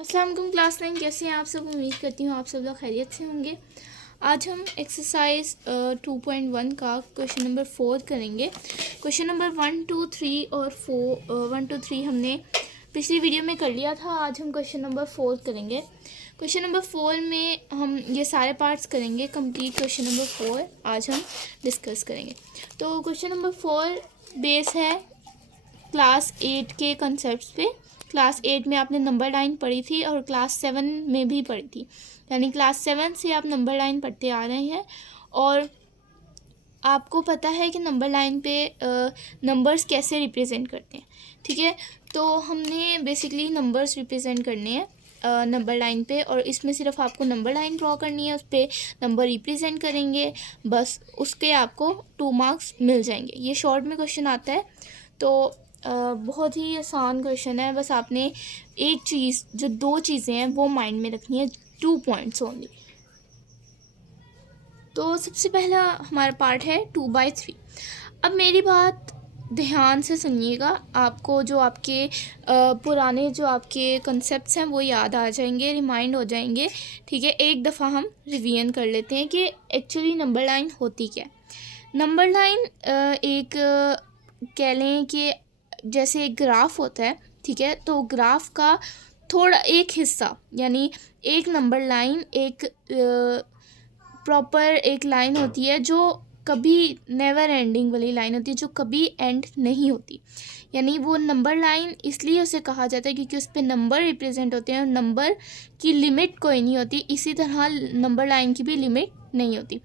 अस्सलाम वालेकुम क्लास 9, कैसे हैं आप सब। उम्मीद करती हूँ आप सब लोग खैरियत से होंगे। आज हम एक्सरसाइज 2.1 का क्वेश्चन नंबर 4 करेंगे। क्वेश्चन नंबर 1, 2, 3 और 1, 2, 3 हमने पिछली वीडियो में कर लिया था। आज हम क्वेश्चन नंबर 4 करेंगे। क्वेश्चन नंबर 4 में हम ये सारे पार्ट्स करेंगे। कंप्लीट क्वेश्चन नंबर 4 आज हम डिस्कस करेंगे। तो क्वेश्चन नंबर 4 बेस है क्लास 8 के कंसेप्ट पे। क्लास 8 में आपने नंबर लाइन पढ़ी थी और क्लास 7 में भी पढ़ी थी, यानी क्लास 7 से आप नंबर लाइन पढ़ते आ रहे हैं और आपको पता है कि नंबर लाइन पे नंबर्स कैसे रिप्रेजेंट करते हैं। ठीक है, तो हमने बेसिकली नंबर्स रिप्रेजेंट करने हैं नंबर लाइन पे, और इसमें सिर्फ आपको नंबर लाइन ड्रॉ करनी है, उस पर नंबर रिप्रेजेंट करेंगे, बस उसके आपको 2 मार्क्स मिल जाएंगे। ये शॉर्ट में क्वेश्चन आता है, तो बहुत ही आसान क्वेश्चन है। बस आपने एक चीज़, जो 2 चीज़ें हैं वो माइंड में रखनी है, 2 पॉइंट्स ओनली। तो सबसे पहला हमारा पार्ट है 2/3। अब मेरी बात ध्यान से सुनिएगा, आपको जो आपके पुराने जो आपके कंसेप्ट्स हैं वो याद आ जाएंगे, रिमाइंड हो जाएंगे। ठीक है, एक दफ़ा हम रिवीजन कर लेते हैं कि एक्चुअली नंबर लाइन होती क्या है। नंबर लाइन एक कह लें कि जैसे एक ग्राफ होता है। ठीक है, तो ग्राफ का थोड़ा एक हिस्सा, यानी एक नंबर लाइन एक प्रॉपर एक लाइन होती है जो कभी नेवर एंडिंग वाली लाइन होती है, जो कभी एंड नहीं होती। यानी वो नंबर लाइन इसलिए उसे कहा जाता है क्योंकि उस पर नंबर रिप्रेजेंट होते हैं और नंबर की लिमिट कोई नहीं होती। इसी तरह नंबर लाइन की भी लिमिट नहीं होती।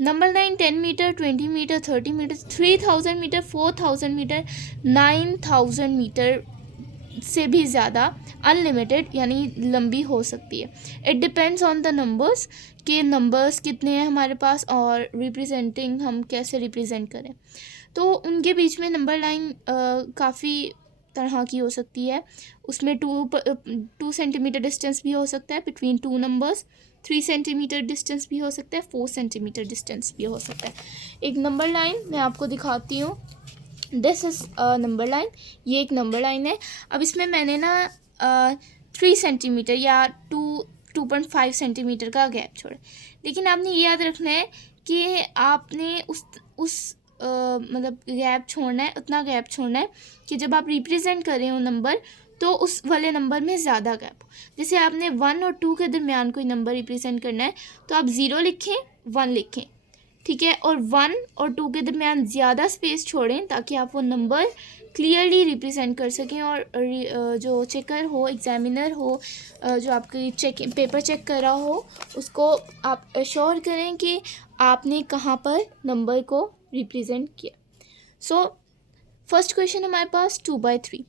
Number line 10 metre, 20 metre, 30 metre, 3000 metre, 4000 metre, 9000 metre से भी ज़्यादा अनलिमिटेड यानी लंबी हो सकती है। It depends on the numbers कि नंबर्स कितने हैं हमारे पास और रिप्रेजेंटिंग हम कैसे रिप्रेजेंट करें। तो उनके बीच में नंबर लाइन काफ़ी तरह की हो सकती है। उसमें 2 सेंटीमीटर डिस्टेंस भी हो सकता है बिटवीन 2 नंबर्स, 3 सेंटीमीटर डिस्टेंस भी हो सकता है, 4 सेंटीमीटर डिस्टेंस भी हो सकता है। एक नंबर लाइन मैं आपको दिखाती हूँ। दिस इज़ नंबर लाइन, ये एक नंबर लाइन है। अब इसमें मैंने ना 3 सेंटीमीटर या 2.5 सेंटीमीटर का गैप छोड़ा, लेकिन आपने ये याद रखना है कि आपने उस मतलब गैप छोड़ना है, उतना गैप छोड़ना है कि जब आप रिप्रेजेंट कर रहे हो नंबर तो उस वाले नंबर में ज़्यादा गैप हो। जैसे आपने 1 और 2 के दरमियान कोई नंबर रिप्रेजेंट करना है तो आप 0 लिखें, 1 लिखें। ठीक है, और 1 और 2 के दरमियान ज़्यादा स्पेस छोड़ें ताकि आप वो नंबर क्लियरली रिप्रेजेंट कर सकें और जो चेकर हो, एग्जामिनर हो, जो आपकी पेपर चेक कर रहा हो, उसको आप अश्योर करें कि आपने कहाँ पर नंबर को रिप्रेजेंट किया। सो फर्स्ट क्वेश्चन हमारे पास 2/3।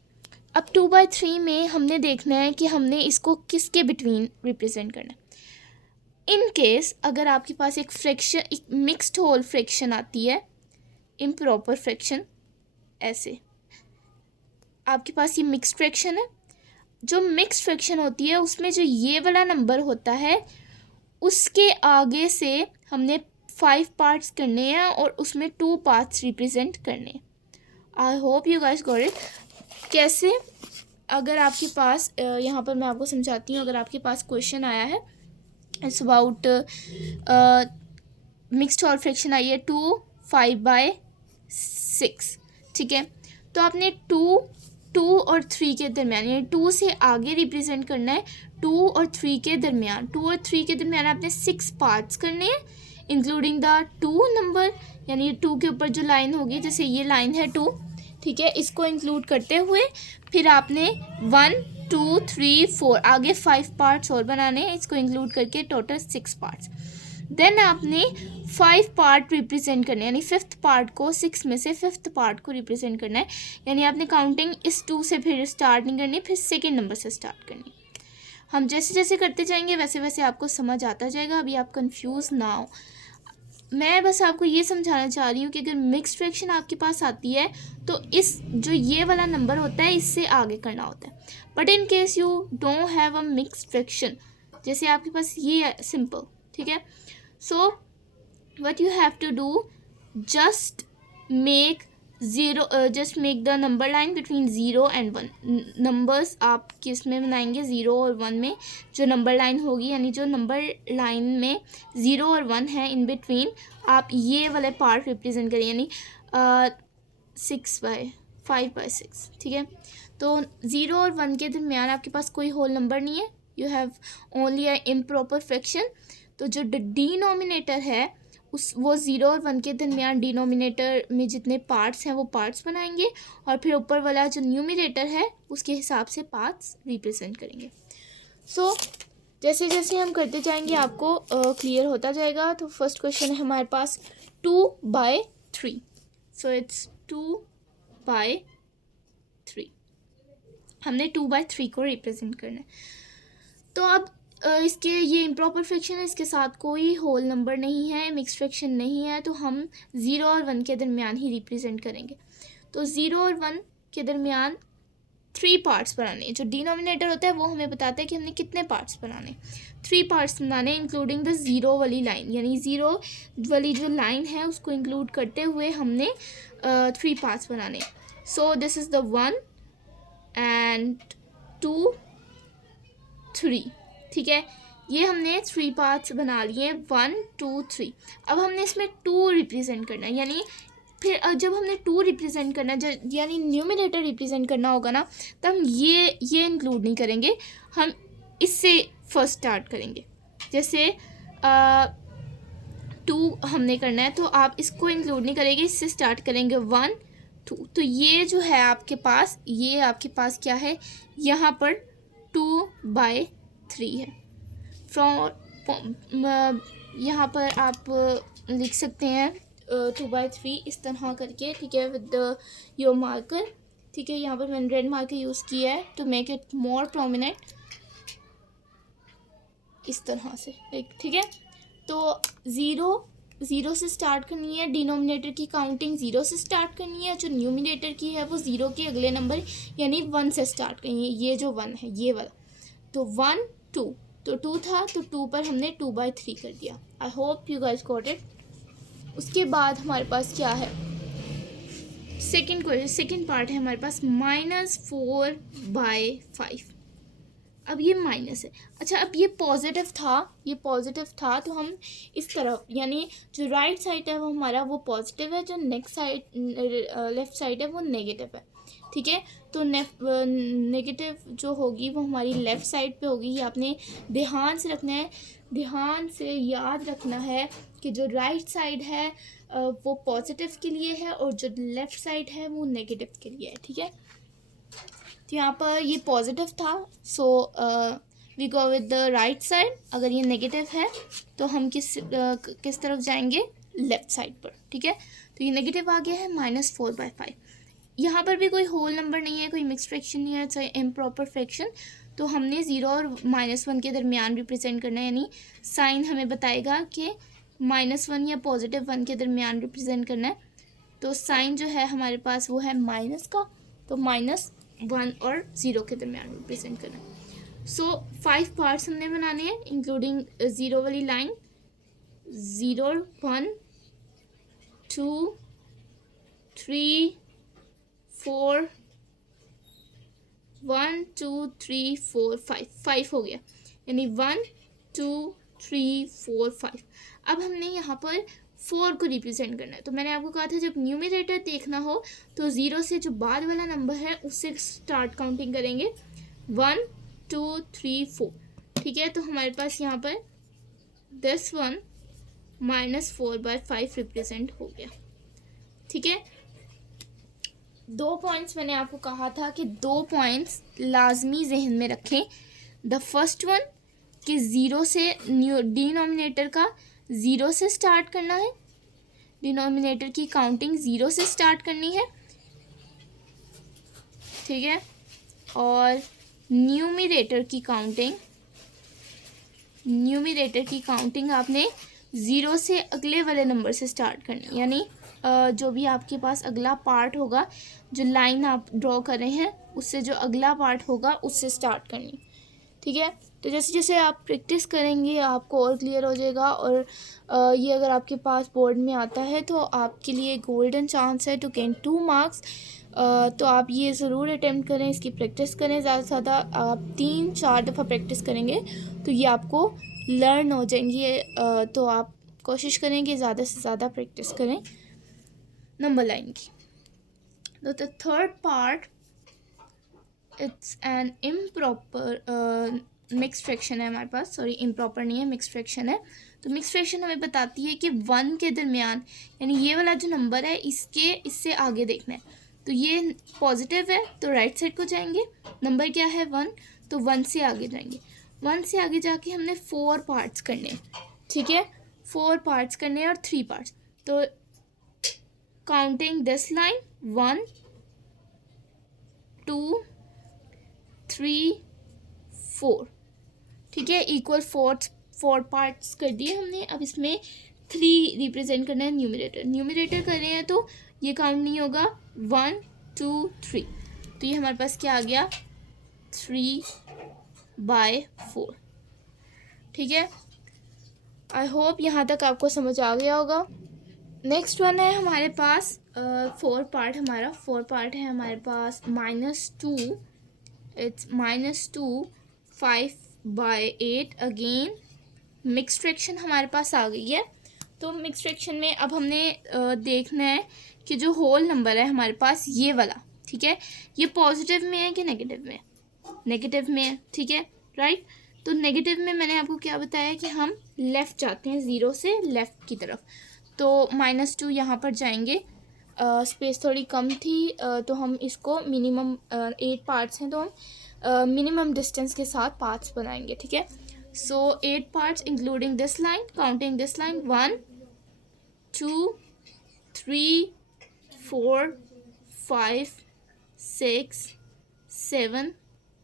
अब 2/3 में हमने देखना है कि हमने इसको किसके बिटवीन रिप्रेजेंट करना है। इन केस अगर आपके पास एक फ्रैक्शन, एक मिक्स्ड होल फ्रैक्शन आती है, इम्प्रॉपर फ्रैक्शन, ऐसे आपके पास ये मिक्स्ड फ्रैक्शन है। जो मिक्स्ड फ्रैक्शन होती है उसमें जो ये वाला नंबर होता है उसके आगे से हमने 5 पार्ट्स करने हैं और उसमें 2 पार्ट्स रिप्रेजेंट करने हैं। I hope you guys got it. कैसे, अगर आपके पास यहाँ पर मैं आपको समझाती हूँ। अगर आपके पास क्वेश्चन आया है, it's about mixed whole fraction आई है 2 5/6। ठीक है, तो आपने 2 और 3 के दरमियान, यानी 2 से आगे रिप्रेजेंट करना है। 2 और 3 के दरमियान, 2 और 3 के दरमियान आपने 6 पार्ट्स करने हैं इंक्लूडिंग द 2 नंबर, यानी 2 के ऊपर जो लाइन होगी, जैसे ये लाइन है 2, ठीक है, इसको इंक्लूड करते हुए फिर आपने 1 2 3 4 आगे 5 पार्ट्स और बनाने हैं, इसको इंक्लूड करके टोटल 6 पार्ट्स। देन आपने 5 पार्ट रिप्रेजेंट करने हैं, यानी 5th पार्ट को, 6 में से 5th पार्ट को रिप्रेजेंट करना है। यानी आपने काउंटिंग इस 2 से फिर स्टार्ट नहीं करनी, फिर सेकेंड नंबर से स्टार्ट करनी। हम जैसे जैसे करते जाएंगे वैसे वैसे आपको समझ आता जाएगा, अभी आप कंफ्यूज ना हो। मैं बस आपको ये समझाना चाह रही हूँ कि अगर मिक्स्ड फ्रैक्शन आपके पास आती है तो इस जो ये वाला नंबर होता है इससे आगे करना होता है। But in case you don't have a mixed fraction, जैसे आपके पास ये है सिंपल, ठीक है, सो what you have to do, just make zero, just make the number line between zero and one. Numbers आप किस में बनाएंगे, ज़ीरो और वन में जो नंबर लाइन होगी, यानी जो नंबर लाइन में ज़ीरो और वन है इन बिटवीन, आप ये वाले पार्ट रिप्रेजेंट करें, यानी 6/5/6, ठीक है। तो ज़ीरो और वन के दरमियान आपके पास कोई होल नंबर नहीं है, you have only a improper fraction. तो जो डिनोमिनेटर है उस वो ज़ीरो और वन के दरमियान डिनोमिनेटर में जितने पार्ट्स हैं वो पार्ट्स बनाएंगे, और फिर ऊपर वाला जो न्यूमिनेटर है उसके हिसाब से पार्ट्स रिप्रेजेंट करेंगे। सो जैसे जैसे हम करते जाएंगे आपको क्लियर होता जाएगा। तो फर्स्ट क्वेश्चन है हमारे पास 2/3। सो इट्स 2/3, हमने 2/3 को रिप्रेजेंट करना है। तो अब इसके ये इम्प्रॉपर फ्रैक्शन है, इसके साथ कोई होल नंबर नहीं है, मिक्स फ्रैक्शन नहीं है, तो हम ज़ीरो और वन के दरमियान ही रिप्रेजेंट करेंगे। तो ज़ीरो और वन के दरमियान 3 पार्ट्स बनाने, जो डिनोमिनेटर होता है वो हमें बताता है कि हमने कितने पार्ट्स बनाने, 3 पार्ट्स बनाने इंक्लूडिंग द ज़ीरो वाली लाइन, यानी ज़ीरो वाली जो लाइन है उसको इंक्लूड करते हुए हमने 3 पार्ट्स बनाने। सो दिस इज़ द 1 एंड 2 3, ठीक है। ये हमने 3 पार्ट्स बना लिए, 1 2 3। अब हमने इसमें 2 रिप्रेजेंट करना है, यानी फिर जब हमने 2 रिप्रेजेंट करना है, यानी न्यूमिनेटर रिप्रेजेंट करना होगा ना, तब हम ये इंक्लूड नहीं करेंगे, हम इससे फर्स्ट स्टार्ट करेंगे। जैसे 2 हमने करना है तो आप इसको इंक्लूड नहीं करेंगे, इससे स्टार्ट करेंगे 1 2। तो ये जो है आपके पास, ये आपके पास क्या है, यहाँ पर 2/3 है। यहाँ पर आप लिख सकते हैं 2/3 इस तरह करके, ठीक है, विद योर मार्कर, ठीक है। यहाँ पर मैंने रेड मार्कर यूज़ किया है to make it more prominent, इस तरह से, ठीक है। तो ज़ीरो से स्टार्ट करनी है, डिनोमिनेटर की काउंटिंग ज़ीरो से स्टार्ट करनी है, जो न्यूमिनेटर की है वो ज़ीरो के अगले नंबर यानी 1 से स्टार्ट करनी है, ये जो 1 है ये वाला। तो 1 2, तो 2 था तो 2 पर हमने 2/3 कर दिया। I hope you guys got it. उसके बाद हमारे पास क्या है, सेकेंड पार्ट है हमारे पास -4/5। अब ये माइनस है, अच्छा अब ये पॉजिटिव था, तो हम इस तरफ, यानी जो राइट साइड है वो हमारा वो पॉजिटिव है, जो नेक्स्ट साइड लेफ्ट साइड है वो नेगेटिव है, ठीक है। तो नेगेटिव जो होगी वो हमारी लेफ़्ट साइड पे होगी, ये आपने ध्यान से रखना है, ध्यान से याद रखना है कि जो राइट साइड है वो पॉजिटिव के लिए है और जो लेफ़्ट साइड है वो नेगेटिव के लिए है, ठीक है। तो यहाँ पर ये पॉजिटिव था, so we go with the right side. अगर ये नेगेटिव है तो हम किस तरफ जाएंगे, लेफ़्ट साइड पर, ठीक है। तो ये नेगेटिव आ गया है -4/5। यहाँ पर भी कोई होल नंबर नहीं है, कोई मिक्स फ्रैक्शन नहीं है, इट्स इम्प्रॉपर फ्रैक्शन। तो हमने 0 और -1 के दरमियान रिप्रेजेंट करना है, यानी साइन हमें बताएगा कि -1 या +1 के दरमियान रिप्रेजेंट करना है। तो साइन जो है हमारे पास वो है माइनस का, तो -1 और 0 के दरमियान रिप्रेजेंट करना है। सो 5 पार्ट्स हमने बनाने हैं इंक्लूडिंग 0 वाली लाइन, 0 1 2 3 4 1 2 3 4 5 हो गया, यानी 1 2 3 4 5। अब हमने यहाँ पर 4 को रिप्रेजेंट करना है। तो मैंने आपको कहा था जब न्यूमिनेटर देखना हो तो 0 से जो बाद वाला नंबर है उससे स्टार्ट काउंटिंग करेंगे, 1 2 3 4, ठीक है। तो हमारे पास यहाँ पर दिस वन -4/5 रिप्रेजेंट हो गया, ठीक है। 2 पॉइंट्स मैंने आपको कहा था कि 2 पॉइंट्स लाजमी जहन में रखें। द फर्स्ट वन कि 0 से डिनोमिनेटर का 0 से स्टार्ट करना है, डिनोमिनेटर की काउंटिंग 0 से स्टार्ट करनी है, ठीक है। और न्यूमिनेटर की काउंटिंग आपने 0 से अगले वाले नंबर से स्टार्ट करनी, यानी जो भी आपके पास अगला पार्ट होगा, जो लाइन आप ड्रॉ कर रहे हैं उससे जो अगला पार्ट होगा उससे स्टार्ट करनी, ठीक है। तो जैसे जैसे आप प्रैक्टिस करेंगे आपको और क्लियर हो जाएगा। और ये अगर आपके पास बोर्ड में आता है तो आपके लिए गोल्डन चांस है टू गेन 2 मार्क्स। तो आप ये ज़रूर अटेम्प्ट करें, इसकी प्रैक्टिस करें ज़्यादा से ज़्यादा। आप 3-4 दफ़ा प्रैक्टिस करेंगे तो ये आपको लर्न हो जाएंगी। तो आप कोशिश करें कि ज़्यादा से ज़्यादा प्रैक्टिस करें नंबर लाइन की। तो the third part it's an improper mix fraction है हमारे पास। सॉरी, इम्प्रॉपर नहीं है, मिक्स फ्रैक्शन है। तो मिक्स फ्रैक्शन हमें बताती है कि 1 के दरमियान, यानी ये वाला जो नंबर है इससे आगे देखना है। तो ये पॉजिटिव है तो राइट साइड को जाएंगे। नंबर क्या है 1, तो 1 से आगे जाएंगे। 1 से आगे जाके हमने 4 पार्ट्स करने हैं, ठीक है। 4 पार्ट्स करने हैं और 3 पार्ट्स। तो काउंटिंग दिस लाइन 1 2 3 4, ठीक है। इक्वल 4 पार्ट्स कर दिए हमने। अब इसमें 3 रिप्रेजेंट करना है न्यूमरेटर कर रहे हैं तो ये काउंट नहीं होगा। 1 2 3, तो ये हमारे पास क्या आ गया 3/4, ठीक है। आई होप यहाँ तक आपको समझ आ गया होगा। नेक्स्ट वन है हमारे पास 4 पार्ट है हमारे पास -2, इट्स -2 5/8। अगेन मिक्स फ्रैक्शन हमारे पास आ गई है। तो मिक्स फ्रैक्शन में अब हमने देखना है कि जो होल नंबर है हमारे पास ये वाला, ठीक है, ये पॉजिटिव में है कि नेगेटिव में? नेगेटिव में है, ठीक है, राइट। तो नेगेटिव में मैंने आपको क्या बताया कि हम लेफ़्ट जाते हैं, 0 से लेफ़्ट की तरफ। तो -2 यहाँ पर जाएंगे। स्पेस थोड़ी कम थी तो हम इसको मिनिमम 8 पार्ट्स हैं तो हम मिनिमम डिस्टेंस के साथ पार्ट्स बनाएंगे, ठीक है। सो 8 parts including this line, counting this line 1 2 3 4 5 6 7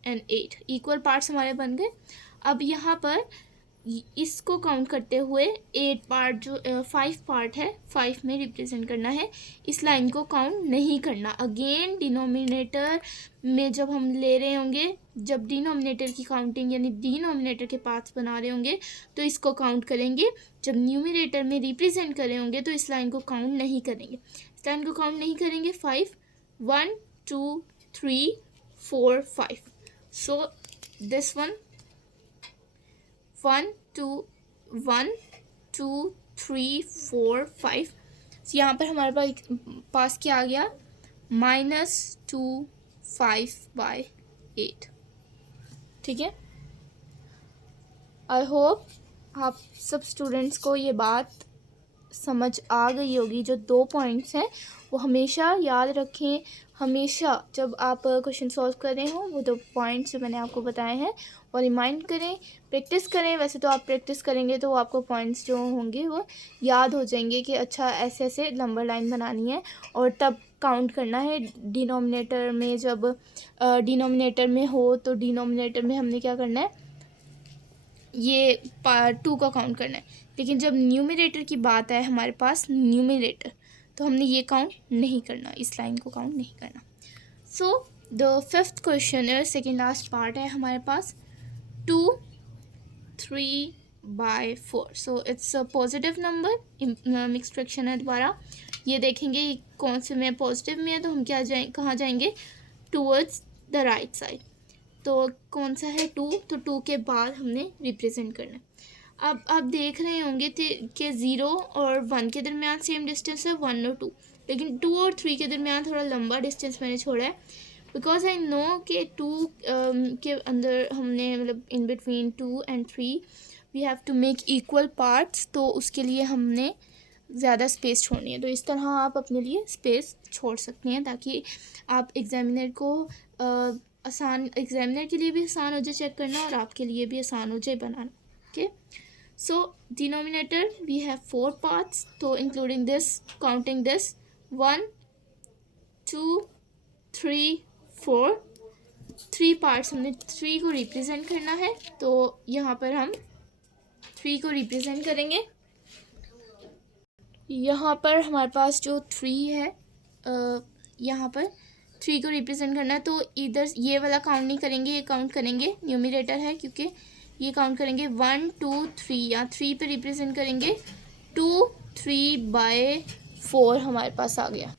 and 8 equal parts हमारे बन गए। अब यहाँ पर इसको काउंट करते हुए 8 पार्ट जो 5 पार्ट है 5 में रिप्रेजेंट करना है। इस लाइन को काउंट नहीं करना। अगेन डिनोमिनेटर में जब हम ले रहे होंगे, जब डिनोमिनेटर की काउंटिंग यानी डिनोमिनेटर के पार्ट्स बना रहे होंगे तो इसको काउंट करेंगे। जब न्यूमिनेटर में रिप्रेजेंट कर रहे होंगे तो इस लाइन को काउंट नहीं करेंगे। इस लाइन को काउंट नहीं करेंगे। 5 1 2 3 4 5। So this 1 2 1 2 3 4 5। यहाँ पर हमारे पास क्या आ गया -2 5/8, ठीक है। आई होप आप सब स्टूडेंट्स को ये बात समझ आ गई होगी। जो 2 पॉइंट्स हैं वो हमेशा याद रखें। हमेशा जब आप क्वेश्चन सॉल्व कर रहे हो वो 2 पॉइंट्स जो मैंने आपको बताए हैं वो रिमाइंड करें, प्रैक्टिस करें। वैसे तो आप प्रैक्टिस करेंगे तो आपको पॉइंट्स जो होंगे वो याद हो जाएंगे कि अच्छा ऐसे ऐसे नंबर लाइन बनानी है और तब काउंट करना है। डिनोमिनेटर में जब डिनोमिनेटर में हो तो डिनोमिनेटर में हमने क्या करना है, ये 2 का काउंट करना है। लेकिन जब न्यूमरेटर की बात है हमारे पास न्यूमरेटर, तो हमने ये काउंट नहीं करना, इस लाइन को काउंट नहीं करना। सो द 5th क्वेश्चन है, सेकेंड लास्ट पार्ट है हमारे पास 2 3/4। So it's a positive number. Mix fraction है दोबारा। ये देखेंगे कौन से में पॉजिटिव में है तो हम कहाँ जाएंगे, टूवर्ड्स द राइट साइड। तो कौन सा है 2, तो 2 के बाद हमने रिप्रेजेंट करना है। अब आप देख रहे होंगे कि 0 और 1 के दरमियान सेम डिस्टेंस है 1 और 2, लेकिन 2 और 3 के दरमियान थोड़ा लंबा डिस्टेंस मैंने छोड़ा है बिकॉज आई नो कि 2 के अंदर हमने मतलब in between 2 and 3 we have to make equal parts. तो उसके लिए हमने ज़्यादा स्पेस छोड़नी है। तो इस तरह आप अपने लिए स्पेस छोड़ सकते हैं ताकि आप एग्जामिनर को एग्जामिनर के लिए भी आसान हो जाए चेक करना और आपके लिए भी आसान हो जाए बनाना। Okay, so denominator we have 4 parts. तो including this, counting this 1 2 3 4, 3 parts हमने 3 को रिप्रेजेंट करना है। तो यहाँ पर हम 3 को रिप्रेजेंट करेंगे। यहाँ पर हमारे पास जो 3 है यहाँ पर 3 को रिप्रेजेंट करना है, तो इधर ये वाला काउंट नहीं करेंगे, ये काउंट करेंगे, न्यूमरेटर है क्योंकि ये काउंट करेंगे 1 2 3, या 3 पे रिप्रेजेंट करेंगे 2 3/4 हमारे पास आ गया।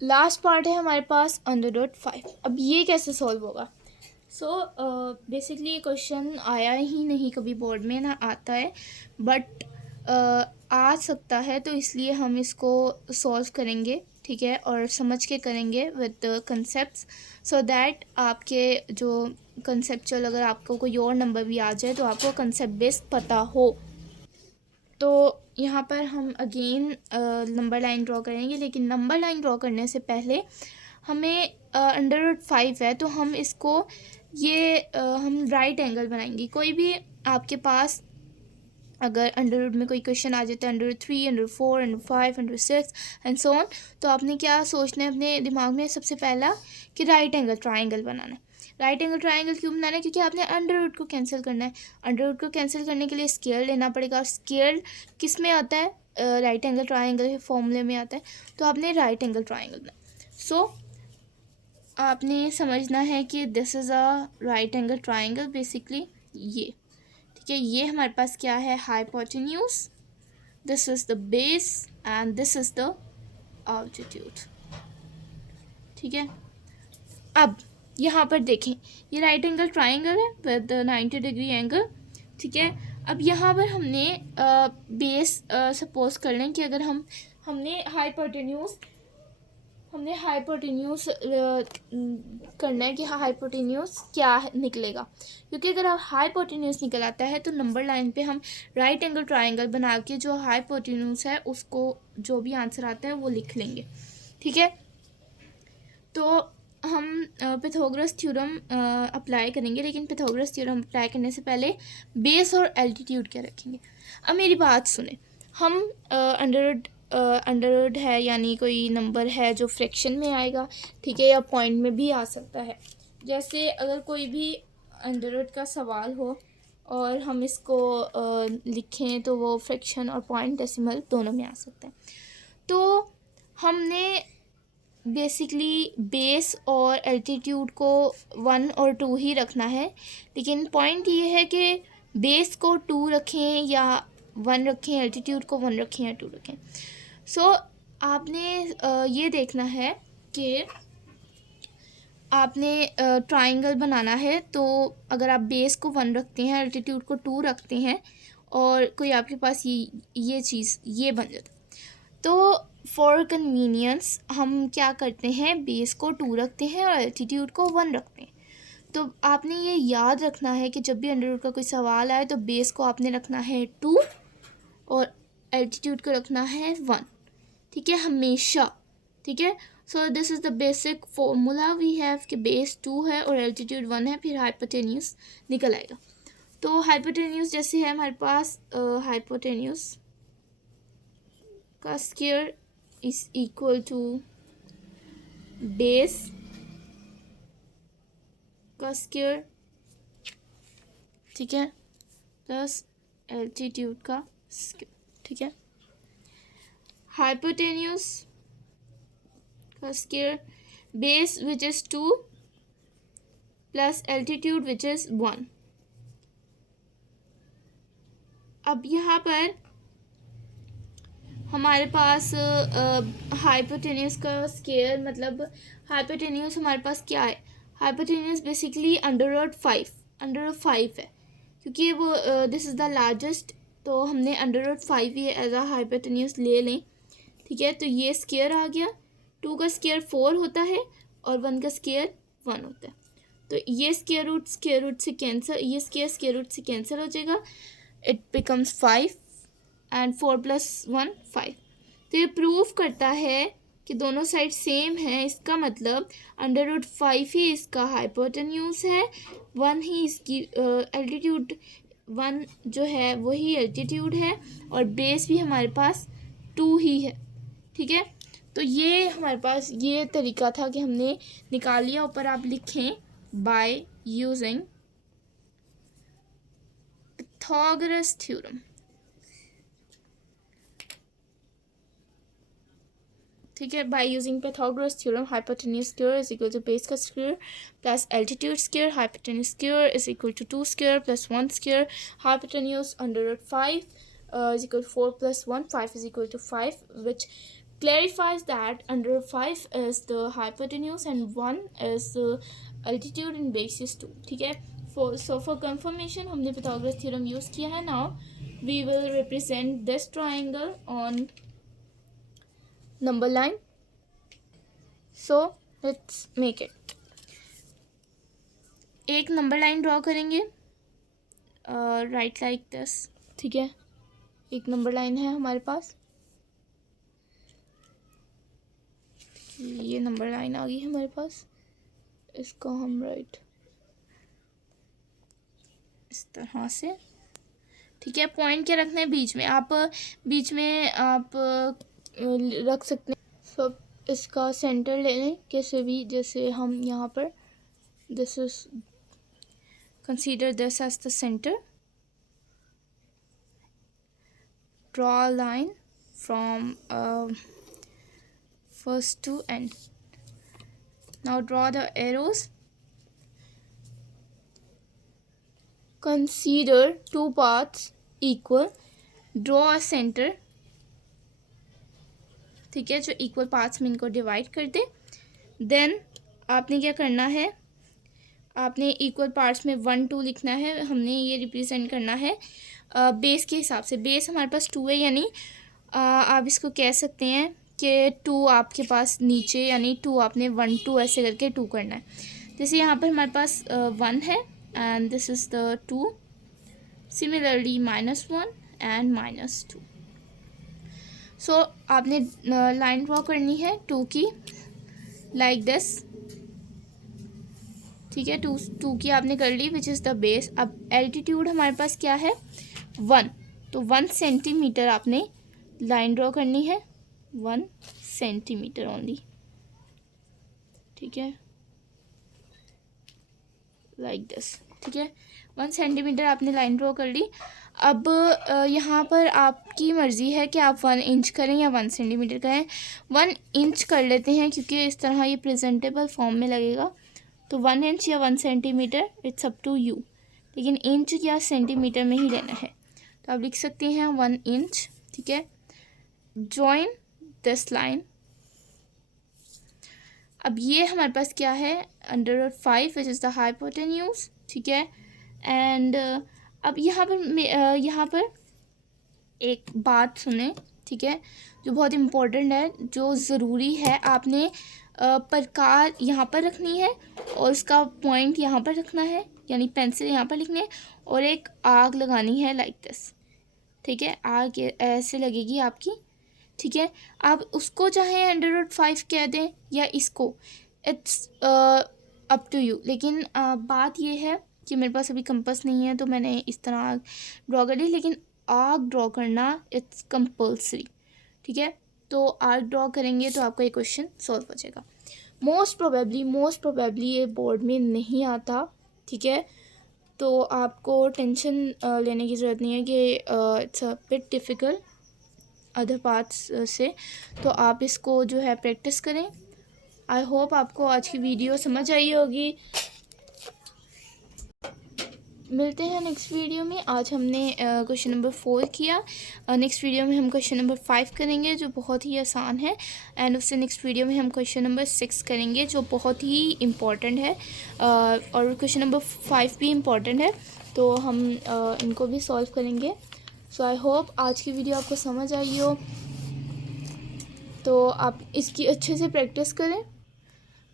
लास्ट पार्ट है हमारे पास √5। अब ये कैसे सॉल्व होगा? सो बेसिकली ये क्वेश्चन आया ही नहीं कभी बोर्ड में, ना आता है, बट आ सकता है, तो इसलिए हम इसको सॉल्व करेंगे, ठीक है, और समझ के करेंगे विद कंसेप्ट्स, सो दैट आपके जो कंसेप्चुअल, अगर आपको कोई और नंबर भी आ जाए तो आपको कंसेप्ट बेस्ड पता हो। तो यहाँ पर हम अगेन नंबर लाइन ड्रॉ करेंगे, लेकिन नंबर लाइन ड्रॉ करने से पहले हमें √5 है, तो हम इसको ये हम राइट एंगल बनाएंगे। कोई भी आपके पास अगर अंडर रूट में कोई क्वेश्चन आ जाता है, √3 √4 √5 √6 एंड सो ऑन, तो आपने क्या सोचना है अपने दिमाग में? सबसे पहला कि राइट एंगल ट्राइंगल बनाना है। राइट एंगल ट्राइंगल क्यों बनाना है? क्योंकि आपने अंडर रूट को कैंसिल करना है। अंडर रूट को कैंसिल करने के लिए स्क्वायर लेना पड़ेगा, और स्क्वायर किस में आता है? राइट एंगल ट्राइंगल के फॉर्मूले में आता है। तो आपने राइट एंगल ट्राइंगल बनाना। सो आपने समझना है कि this is a right angle triangle, basically ये, ठीक है। ये हमारे पास क्या है? Hypotenuse, this is the base and this is the altitude, ठीक है। अब यहाँ पर देखें, ये राइट एंगल ट्राइंगल है विद 90 डिग्री एंगल, ठीक है। अब यहाँ पर हमने बेस सपोज कर लें कि अगर हमने हाइपोटेन्यूज करना है कि हाइपोटेन्यूज क्या निकलेगा, क्योंकि अगर आप हाइपोटेन्यूज निकल आता है तो नंबर लाइन पे हम राइट एंगल ट्राइंगल बना के जो हाइपोटेन्यूज है उसको, जो भी आंसर आता है वो लिख लेंगे, ठीक है। तो हम पाइथागोरस थ्योरम अप्लाई करेंगे, लेकिन पाइथागोरस थ्योरम अप्लाई करने से पहले बेस और एल्टीट्यूड क्या रखेंगे। अब मेरी बात सुने, हम अंडर है यानी कोई नंबर है जो फ्रैक्शन में आएगा, ठीक है, या पॉइंट में भी आ सकता है। जैसे अगर कोई भी अंडर का सवाल हो और हम इसको लिखें तो वो फ्रैक्शन और पॉइंट डेसिमल दोनों में आ सकता है। तो हमने बेसिकली बेस और एल्टीट्यूड को 1 और 2 ही रखना है, लेकिन पॉइंट ये है कि बेस को 2 रखें या 1 रखें, एल्टीट्यूड को 1 रखें या 2 रखें। सो आपने ये देखना है कि आपने ट्राइंगल बनाना है, तो अगर आप बेस को 1 रखते हैं, एल्टीट्यूड को 2 रखते हैं, और कोई आपके पास ये चीज़ ये बन जाता, तो फॉर कन्वीनियंस हम क्या करते हैं, बेस को 2 रखते हैं और एल्टीट्यूड को 1 रखते हैं। तो आपने ये याद रखना है कि जब भी अंडर रूट का कोई सवाल आए तो बेस को आपने रखना है 2 और एल्टीट्यूड को रखना है 1, ठीक है, हमेशा, ठीक है। So this is the basic formula we have कि बेस 2 है और एल्टीट्यूड 1 है, फिर हाइपोटेन्यूज निकल आएगा। तो हाइपोटेन्यूज जैसे है हमारे पास, हाइपोटेन्यूज का square is equal to base का स्क्वायर, ठीक है, प्लस एल्टीट्यूड का स्क्वायर, ठीक है। हाइपोटेन्यूज का square, base which is 2 plus altitude which is 1। अब यहाँ पर हमारे पास हाइपोटेन्यूज का स्क्वायर, मतलब हाइपोटेन्यूज हमारे पास क्या है? हाइपोटेन्यूज बेसिकली √5 है, क्योंकि वो दिस इज़ द लार्जेस्ट, तो हमने √5 ही एज अ हाइपोटेन्यूज ले लें, ठीक है। तो ये स्क्वायर आ गया, 2 का स्क्वायर 4 होता है और 1 का स्क्वायर 1 होता है, तो ये स्क्वायर रूट से कैंसिल, ये स्क्वायर रूट से कैंसिल हो जाएगा, इट बिकम्स 5 एंड 4 + 1 5। तो ये प्रूफ करता है कि दोनों साइड सेम है, इसका मतलब √5 ही इसका हाइपोटेन्यूज है, 1 ही इसकी एल्टीट्यूड, 1 जो है वही एल्टीट्यूड है, और बेस भी हमारे पास 2 ही है, ठीक है। तो ये हमारे पास ये तरीका था कि हमने निकाल लिया। ऊपर आप लिखें बाय यूजिंग पाइथागोरस थ्योरम, ठीक है। By using Pythagoras theorem hypotenuse square is equal to base का square plus altitude square hypotenuse square is equal to 2 square plus 1 square hypotenuse under root 5 is equal to 4 plus 1, 5 is equal to 5, which clarifies that under 5 is the hypotenuse and 1 is the altitude and base is 2. ठीक है। For confirmation हमने Pythagoras theorem use किया है। Now we will represent this triangle on number line. So let's make it. एक number line draw करेंगे right like this. ठीक है, एक नंबर लाइन है हमारे पास, ये नंबर लाइन आ गई है हमारे पास। इसको हम राइट इस तरह से, ठीक है। पॉइंट क्या रखना है बीच में, आप बीच में आप रख सकते हैं। सब इसका सेंटर ले लें कैसे भी, जैसे हम यहाँ पर this is consider this as the centre. draw a line from first to end. Now draw the arrows. Consider two paths equal. Draw a center. ठीक है, जो इक्वल पार्ट्स में इनको डिवाइड कर दे। देन आपने क्या करना है, आपने इक्वल पार्ट्स में 1 2 लिखना है। हमने ये रिप्रेजेंट करना है बेस के हिसाब से। बेस हमारे पास 2 है, यानी आप इसको कह सकते हैं कि 2 आपके पास नीचे, यानी 2 आपने 1 2 ऐसे करके 2 करना है। जैसे यहाँ पर हमारे पास 1 है and this is the 2, similarly -1 and -2। सो आपने लाइन ड्रॉ करनी है 2 की लाइक दिस। ठीक है, 2 की आपने कर ली विच इज़ द बेस। अब एल्टीट्यूड हमारे पास क्या है 1, तो 1 सेंटीमीटर आपने लाइन ड्रॉ करनी है, 1 सेंटीमीटर ओनली। ठीक है, लाइक दिस। ठीक है, 1 सेंटीमीटर आपने लाइन ड्रॉ कर ली। अब यहाँ पर आपकी मर्ज़ी है कि आप 1 इंच करें या 1 सेंटीमीटर करें। 1 इंच कर लेते हैं क्योंकि इस तरह ये प्रेजेंटेबल फॉर्म में लगेगा। तो 1 इंच या 1 centimetre it's up to you, लेकिन इंच या सेंटीमीटर में ही लेना है। तो आप लिख सकते हैं 1 इंच। ठीक है, जॉइन दिस लाइन। अब ये हमारे पास क्या है, under root 5 which is the hypotenuse. ठीक है, एंड अब यहाँ पर एक बात सुने, ठीक है, जो बहुत इम्पोर्टेंट है, जो ज़रूरी है। आपने प्रकार यहाँ पर रखनी है और उसका पॉइंट यहाँ पर रखना है, यानी पेंसिल यहाँ पर लिखनी है और एक आग लगानी है लाइक दिस। ठीक है, आग ऐसे लगेगी आपकी। ठीक है, आप उसको चाहे अंडर रूट 5 कह दें या इसको, इट्स अप टू यू। लेकिन बात ये है कि मेरे पास अभी कंपास नहीं है तो मैंने इस तरह आग ड्रॉ कर ली, लेकिन आग ड्रॉ करना इट्स कंपल्सरी। ठीक है, तो आग ड्रॉ करेंगे तो आपका ये क्वेश्चन सॉल्व हो जाएगा। मोस्ट प्रोबेबली ये बोर्ड में नहीं आता। ठीक है, तो आपको टेंशन लेने की ज़रूरत नहीं है कि it's a bit difficult other parts से। तो आप इसको जो है प्रैक्टिस करें। आई होप आपको आज की वीडियो समझ आई होगी। मिलते हैं नेक्स्ट वीडियो में। आज हमने क्वेश्चन नंबर 4 किया। नेक्स्ट वीडियो में हम क्वेश्चन नंबर 5 करेंगे जो बहुत ही आसान है, एंड उससे नेक्स्ट वीडियो में हम क्वेश्चन नंबर 6 करेंगे जो बहुत ही इम्पॉर्टेंट है, और क्वेश्चन नंबर 5 भी इम्पॉर्टेंट है, तो हम इनको भी सॉल्व करेंगे। सो आई होप आज की वीडियो आपको समझ आई हो, तो आप इसकी अच्छे से प्रैक्टिस करें,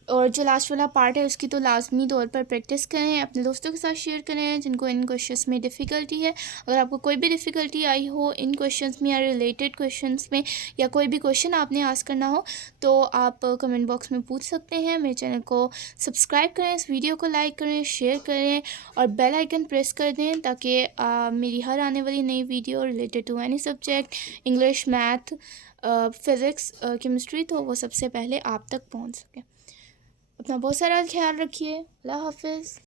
और जो लास्ट वाला पार्ट है उसकी तो लाजमी तौर पर प्रैक्टिस करें, अपने दोस्तों के साथ शेयर करें जिनको इन क्वेश्चंस में डिफ़िकल्टी है। अगर आपको कोई भी डिफ़िकल्टी आई हो इन क्वेश्चंस में या रिलेटेड क्वेश्चंस में, या कोई भी क्वेश्चन आपने आस्क करना हो, तो आप कमेंट बॉक्स में पूछ सकते हैं। मेरे चैनल को सब्सक्राइब करें, इस वीडियो को लाइक करें, शेयर करें और बेल आइकन प्रेस कर दें ताकि मेरी हर आने वाली नई video related to any subject, English, math, physics, chemistry, तो वो सबसे पहले आप तक पहुँच सके। अपना बहुत सारा ख्याल रखिए। अल्लाह हाफ़िज़।